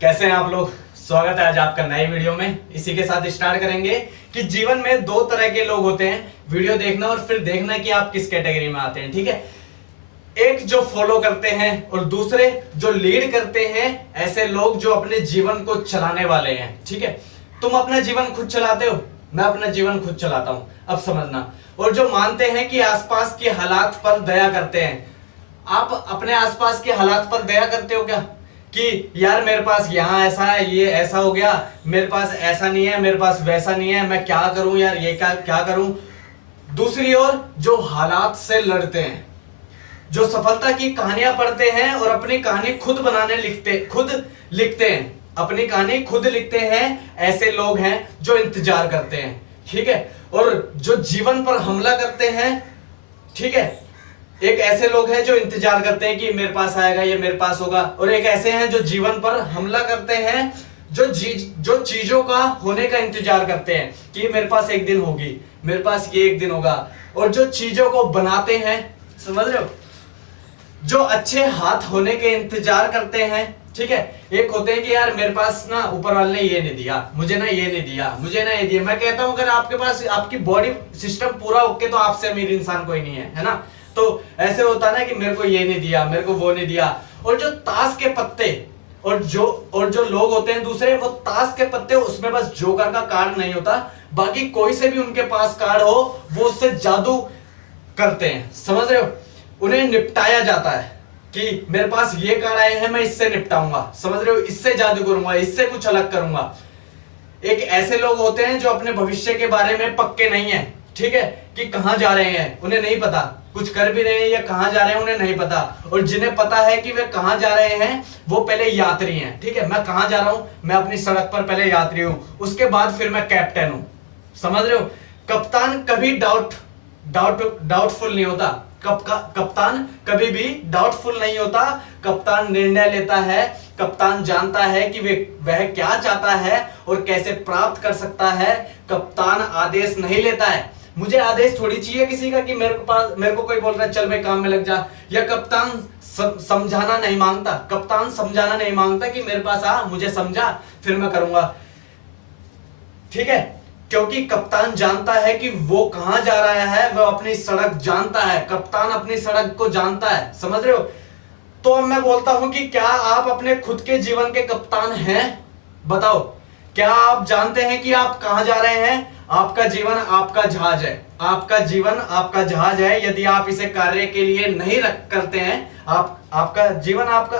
कैसे हैं आप लोग। स्वागत है आज आपका नए वीडियो में। इसी के साथ स्टार्ट करेंगे कि जीवन में दो तरह के लोग होते हैं। वीडियो देखना और फिर देखना कि आप किस कैटेगरी में आते हैं, ठीक है। एक जो फॉलो करते हैं और दूसरे जो लीड करते हैं। ऐसे लोग जो अपने जीवन को चलाने वाले हैं, ठीक है। तुम अपना जीवन खुद चलाते हो, मैं अपना जीवन खुद चलाता हूं, अब समझना। और जो मानते हैं कि आसपास के हालात पर दया करते हैं। आप अपने आसपास के हालात पर दया करते हो क्या? कि यार मेरे पास यहाँ ऐसा है, ये ऐसा हो गया, मेरे पास ऐसा नहीं है, मेरे पास वैसा नहीं है, मैं क्या करूं यार, ये क्या क्या करूं। दूसरी ओर जो हालात से लड़ते हैं, जो सफलता की कहानियां पढ़ते हैं और अपनी कहानी खुद खुद लिखते हैं, अपनी कहानी खुद लिखते हैं। ऐसे लोग हैं जो इंतजार करते हैं, ठीक है। और जो जीवन पर हमला करते हैं, ठीक है। एक ऐसे लोग हैं जो इंतजार करते हैं कि मेरे पास आएगा, ये मेरे पास होगा। और एक ऐसे हैं जो जीवन पर हमला करते हैं, जो चीजों का होने का इंतजार करते हैं कि मेरे पास एक दिन होगी, मेरे पास ये एक दिन होगा। और जो चीजों को बनाते हैं, समझ रहे हो, जो अच्छे हाथ होने के इंतजार करते हैं, ठीक है। एक होते हैं कि यार मेरे पास ना ऊपर वाले ने ये नहीं दिया, मुझे ना ये नहीं दिया, मुझे ना ये दिया। मैं कहता हूं अगर आपके पास आपकी बॉडी सिस्टम पूरा ओके तो आपसे अमीर इंसान कोई नहीं है ना। तो ऐसे होता ना कि मेरे को ये नहीं दिया, मेरे को वो नहीं दिया। और जो ताश के पत्ते और जो लोग होते हैं दूसरे, वो ताश के पत्ते, उसमें बस जोकर का कार्ड नहीं होता, बाकी कोई से भी उनके पास कार्ड हो वो उससे जादू करते हैं, समझ रहे हो। उन्हें निपटाया जाता है कि मेरे पास ये कार्ड आए हैं, मैं इससे निपटाऊंगा, समझ रहे हो, इससे जादू करूंगा, इससे कुछ अलग करूंगा। एक ऐसे लोग होते हैं जो अपने भविष्य के बारे में पक्के नहीं है, ठीक है, कि कहां जा रहे हैं उन्हें नहीं पता, कुछ कर भी रहे हैं या कहां जा रहे हैं उन्हें नहीं पता। और जिन्हें पता है कि वे कहां जा रहे हैं वो पहले यात्री हैं, ठीक है। मैं कहां जा रहा हूं, मैं अपनी सड़क पर पहले यात्री हूं, उसके बाद फिर मैं कैप्टन हूं, समझ रहे हो। कप्तान कभी डाउटफुल नहीं होता। कप्तान कभी भी डाउटफुल नहीं होता। कप्तान निर्णय लेता है, कप्तान जानता है कि वह क्या चाहता है और कैसे प्राप्त कर सकता है। कप्तान आदेश नहीं लेता है। मुझे आदेश थोड़ी चाहिए किसी का कि मेरे को कोई बोल रहा है चल भाई काम में लग जा। या कप्तान समझाना नहीं मांगता। कप्तान समझाना नहीं मांगता कि मेरे पास आ, मुझे समझा, फिर मैं करूंगा, ठीक है। क्योंकि कप्तान जानता है कि वो कहां जा रहा है, वो अपनी सड़क जानता है। कप्तान अपनी सड़क को जानता है, समझ रहे हो। तो अब मैं बोलता हूं कि क्या आप अपने खुद के जीवन के कप्तान हैं? बताओ, क्या आप जानते हैं कि आप कहां जा रहे हैं? आपका जीवन आपका जहाज है, आपका जीवन आपका जहाज है। यदि आप इसे कार्य के लिए नहीं करते हैं, आपका जीवन आपका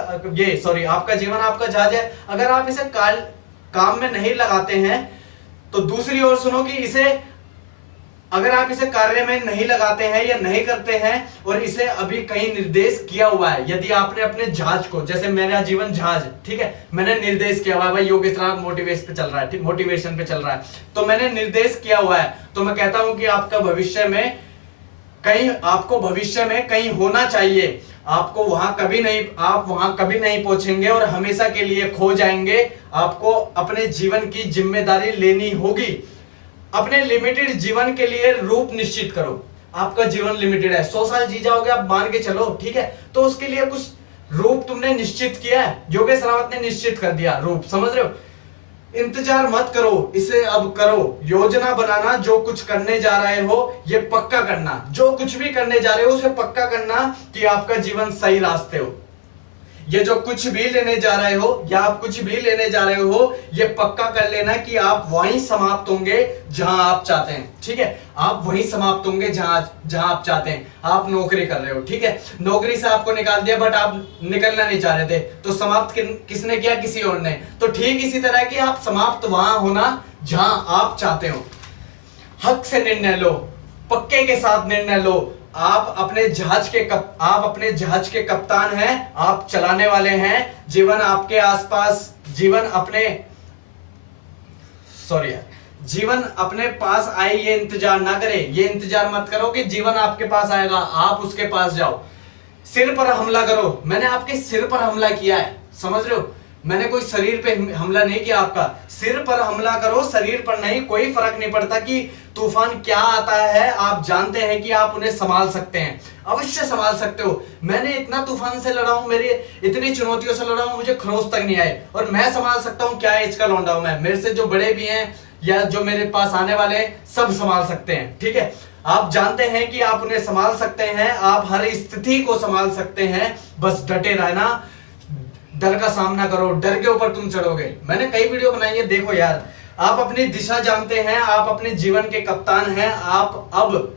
जीवन आपका जहाज है। अगर आप इसे काम में नहीं लगाते हैं, तो दूसरी ओर सुनो कि अगर आप इसे कार्य में नहीं लगाते हैं या नहीं करते हैं और इसे अभी कहीं निर्देश किया हुआ है, यदि आपने अपने जहाज को, जैसे मेरा जीवन जहाज, ठीक है, मैंने निर्देश किया हुआ है, भाई योगेश राम मोटिवेशन पे चल रहा है, तो मैंने निर्देश किया हुआ है, तो मैं कहता हूं कि आपको भविष्य में कहीं होना चाहिए। आप वहां कभी नहीं पहुंचेंगे और हमेशा के लिए खो जाएंगे। आपको अपने जीवन की जिम्मेदारी लेनी होगी। अपने लिमिटेड जीवन के लिए रूप निश्चित करो। आपका जीवन लिमिटेड है, 100 साल जी जाओगे आप, मान के चलो, ठीक है। तो उसके लिए कुछ रूप तुमने निश्चित किया है। योगेश रावत ने निश्चित कर दिया रूप, समझ रहे हो। इंतजार मत करो, इसे अब करो। योजना बनाना, जो कुछ करने जा रहे हो ये पक्का करना, जो कुछ भी करने जा रहे हो उसे पक्का करना कि आपका जीवन सही रास्ते हो। ये जो कुछ भी लेने जा रहे हो या आप कुछ भी लेने जा रहे हो, ये पक्का कर लेना कि आप वहीं समाप्त होंगे जहां आप चाहते हैं, ठीक है। आप वहीं समाप्त होंगे जहां आप चाहते हैं। आप नौकरी कर रहे हो, ठीक है, नौकरी से आपको निकाल दिया, बट आप निकलना नहीं चाह रहे थे, तो समाप्त किसने किया? किसी और ने। तो ठीक इसी तरह कि आप समाप्त वहां होना जहां आप चाहते हो। हक से निर्णय लो, पक्के के साथ निर्णय लो। आप अपने जहाज के कप्तान हैं, आप चलाने वाले हैं। जीवन अपने पास आए ये इंतजार ना करे। ये इंतजार मत करो कि जीवन आपके पास आएगा, आप उसके पास जाओ। सिर पर हमला करो। मैंने आपके सिर पर हमला किया है, समझ रहे हो। मैंने कोई शरीर पे हमला नहीं किया आपका, सिर पर हमला करो, शरीर पर नहीं, कोई फर्क नहीं पड़ता कि तूफान क्या आता है। आप जानते हैं कि आप उन्हें संभाल सकते हैं, अवश्य संभाल सकते हो। मैंने इतना तूफान से लड़ा हूं, मेरी इतनी चुनौतियों से लड़ा हूं, मुझे खरोच तक नहीं आए, और मैं संभाल सकता हूं। क्या एज का लौंडा हूं मैं, मेरे से जो बड़े भी हैं या जो मेरे पास आने वाले सब संभाल सकते हैं, ठीक है। आप जानते हैं कि आप उन्हें संभाल सकते हैं, आप हर स्थिति को संभाल सकते हैं, बस डटे रहना, डर का सामना करो, डर के ऊपर तुम चढ़ोगे। मैंने कई वीडियो बनाई है, देखो यार। आप अपनी दिशा जानते हैं, आप अपने जीवन के कप्तान हैं, आप अब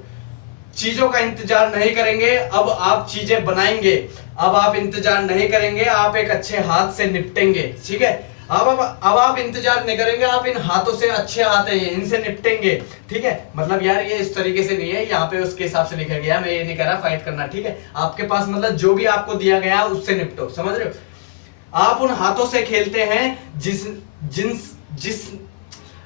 चीजों का इंतजार नहीं करेंगे, अब आप चीजें बनाएंगे। अब आप इंतजार नहीं करेंगे, आप एक अच्छे हाथ से निपटेंगे, ठीक है। अब आप इंतजार नहीं करेंगे, आप इन हाथों से, अच्छे हाथ है इनसे निपटेंगे, ठीक है। मतलब यार ये इस तरीके से नहीं है, यहाँ पे उसके हिसाब से लिखा गया, मैं ये नहीं कह रहा फाइट करना, ठीक है। आपके पास मतलब जो भी आपको दिया गया उससे निपटो, समझ रहे हो। आप उन हाथों से खेलते हैं जिस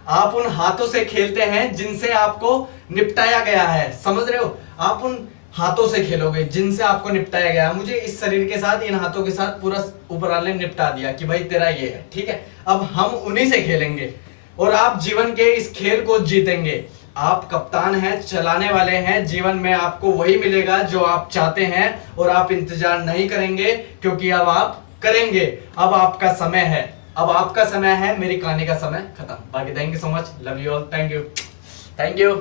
आप उन हाथों से खेलते हैं जिनसे आपको निपटाया गया है, समझ रहे हो। आप उन हाथों से खेलोगे जिनसे आपको निपटाया गया है। मुझे इस शरीर के साथ, इन हाथों के साथ पूरा ऊपर वाले ने निपटा दिया कि भाई तेरा ये है, ठीक है। अब हम उन्हीं से खेलेंगे और आप जीवन के इस खेल को जीतेंगे। आप कप्तान हैं, चलाने वाले हैं, जीवन में आपको वही मिलेगा जो आप चाहते हैं, और आप इंतजार नहीं करेंगे क्योंकि अब आप करेंगे। अब आपका समय है, अब आपका समय है, मेरी कहानी का समय खत्म। बाकी thank you so much, love you all, thank you.